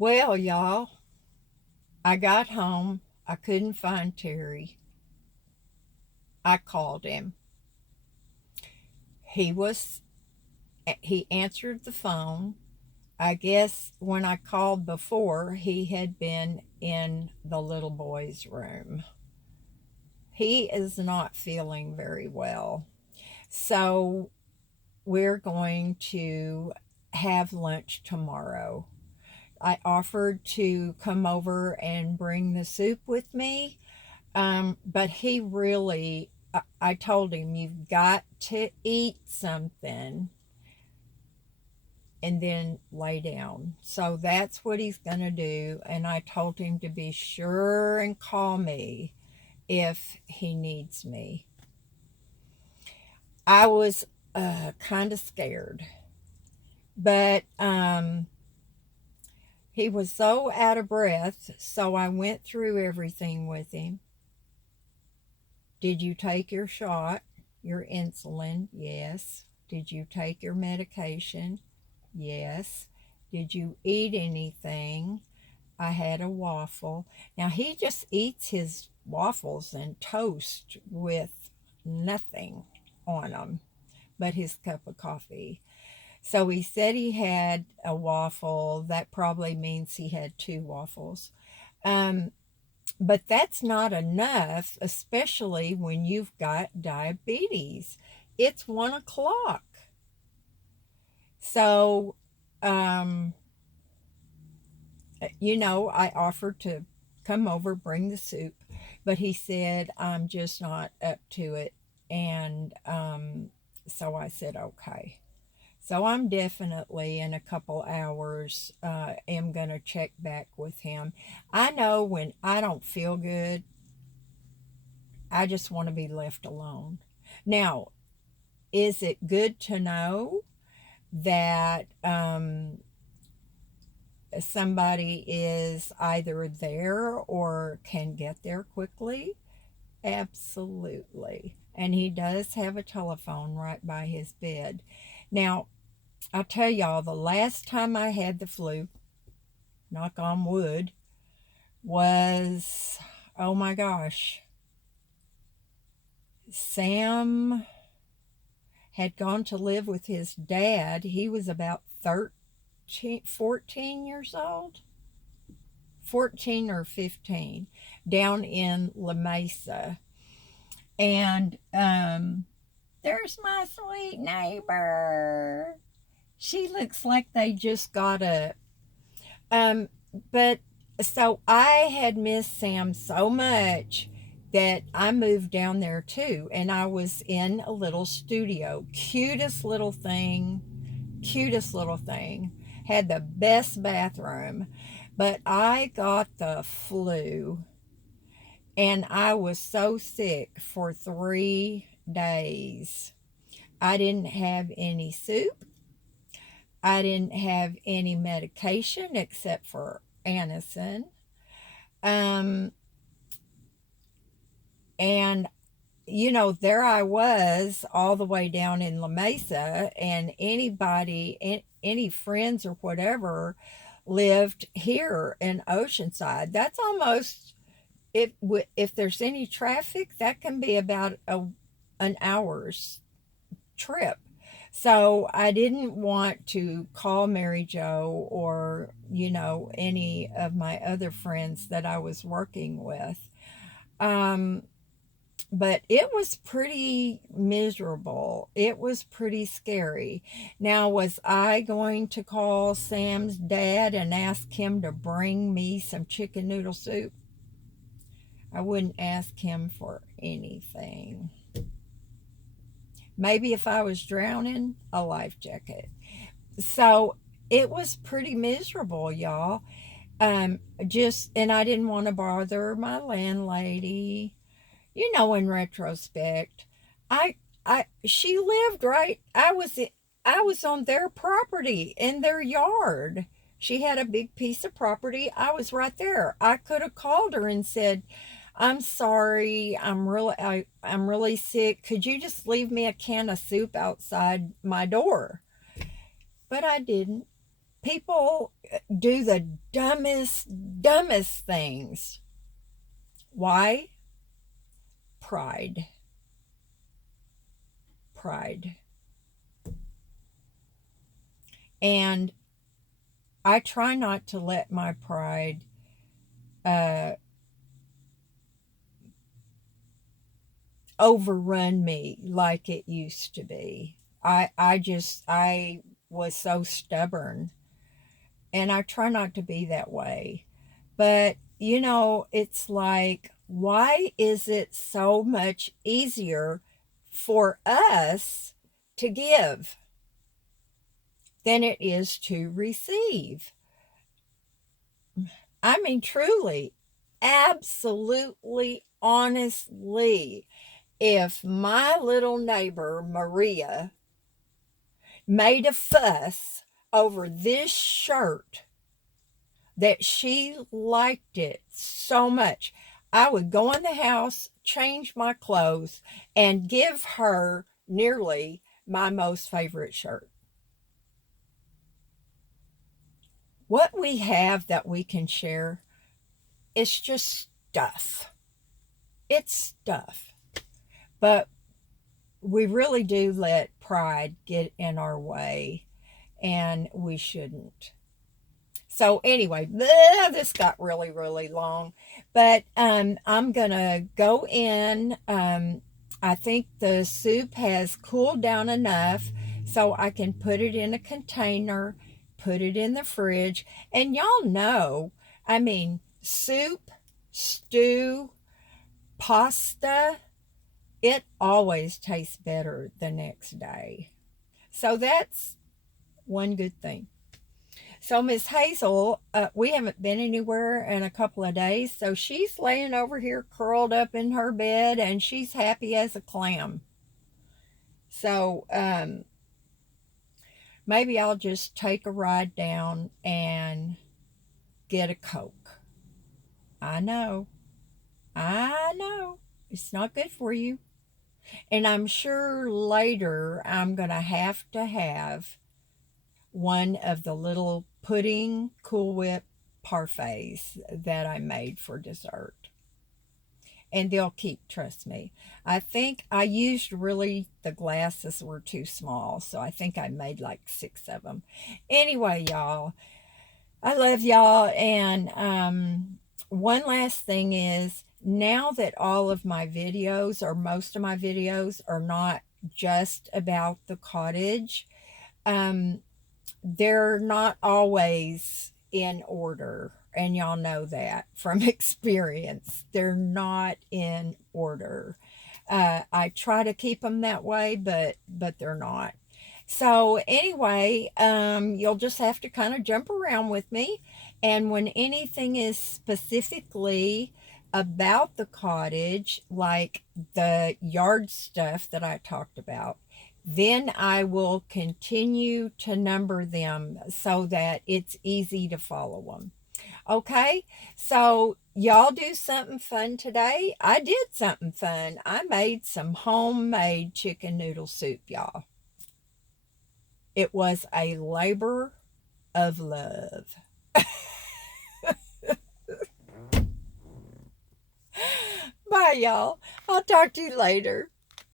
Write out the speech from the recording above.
Well, y'all, I got home. I couldn't find Terry. I called him. He was he answered the phone. I guess when I called before, he had been in the little boy's room. He is not feeling very well. So we're going to have lunch tomorrow. I offered to come over and bring the soup with me. But he really, I told him, you've got to eat something and then lay down. So that's what he's going to do. And I told him to be sure and call me if he needs me. I was kind of scared, but he was so out of breath. So I went through everything with him. Did you take your shot? Your insulin? Yes. Did you take your medication? Yes. Did you eat anything? I had a waffle. Now he just eats his waffles and toast with nothing on them but his cup of coffee. So he said he had a waffle. That probably means he had two waffles. Um, but that's not enough, especially when you've got diabetes. It's 1 o'clock. So, um, I offered to come over, bring the soup, but he said, I'm just not up to it. And so I said, okay. So I'm definitely in a couple hours am going to check back with him. I know when I don't feel good, I just want to be left alone. Now, is it good to know that somebody is either there or can get there quickly? Absolutely. And he does have a telephone right by his bed. Now, I'll tell y'all, the last time I had the flu, knock on wood, was, oh my gosh, Sam had gone to live with his dad. He was about 14 years old, 14 or 15, down in La Mesa. And there's my sweet neighbor. She looks like they just got up. Um, but so I had missed Sam so much that I moved down there too. And I was in a little studio. Cutest little thing. Had the best bathroom. But I got the flu and I was so sick for 3 days. I didn't have any soup. I didn't have any medication except for Anacin. Um, and there I was all the way down in La Mesa, and any friends or whatever lived here in Oceanside. That's almost, if there's any traffic, that can be about an hour's trip. So I didn't want to call Mary Jo or, any of my other friends that I was working with. Um, but it was pretty miserable. It was pretty scary. Now, was I going to call Sam's dad and ask him to bring me some chicken noodle soup? I wouldn't ask him for anything. Maybe if I was drowning, a life jacket. So it was pretty miserable, y'all. And I didn't want to bother my landlady. In retrospect, she lived right. I was on their property in their yard. She had a big piece of property. I was right there. I could have called her and said, I'm sorry. I'm really sick. Could you just leave me a can of soup outside my door? But I didn't. People do the dumbest things. Why? Pride. Pride. And I try not to let my pride uh, overrun me like it used to be. I was so stubborn, and I try not to be that way. But, it's like, why is it so much easier for us to give than it is to receive? I mean, truly, absolutely, honestly, if my little neighbor, Maria, made a fuss over this shirt that she liked it so much, I would go in the house, change my clothes, and give her nearly my most favorite shirt. What we have that we can share, it's just stuff. It's stuff. But we really do let pride get in our way, and we shouldn't. So anyway, this got really, really long, but I'm gonna go in. I think the soup has cooled down enough so I can put it in a container, put it in the fridge, and y'all know, I mean, soup, stew, pasta, it always tastes better the next day. So that's one good thing. So Miss Hazel, we haven't been anywhere in a couple of days, so she's laying over here curled up in her bed, and she's happy as a clam. So maybe I'll just take a ride down and get a Coke. I know, I know, it's not good for you, and I'm sure later I'm gonna have one of the little pudding Cool Whip parfaits that I made for dessert. And they'll keep, trust me. I think I used really, the glasses were too small, so I think I made like 6 of them. Anyway, y'all, I love y'all. And one last thing is, now that all of my videos, or most of my videos, are not just about the cottage, um, they're not always in order, and y'all know that from experience. They're not in order. I try to keep them that way, but they're not. So anyway, you'll just have to kind of jump around with me, and when anything is specifically about the cottage, like the yard stuff that I talked about, then I will continue to number them so that it's easy to follow them. Okay, so y'all do something fun today. I did something fun. I made some homemade chicken noodle soup, y'all. It was a labor of love. Bye, y'all. I'll talk to you later.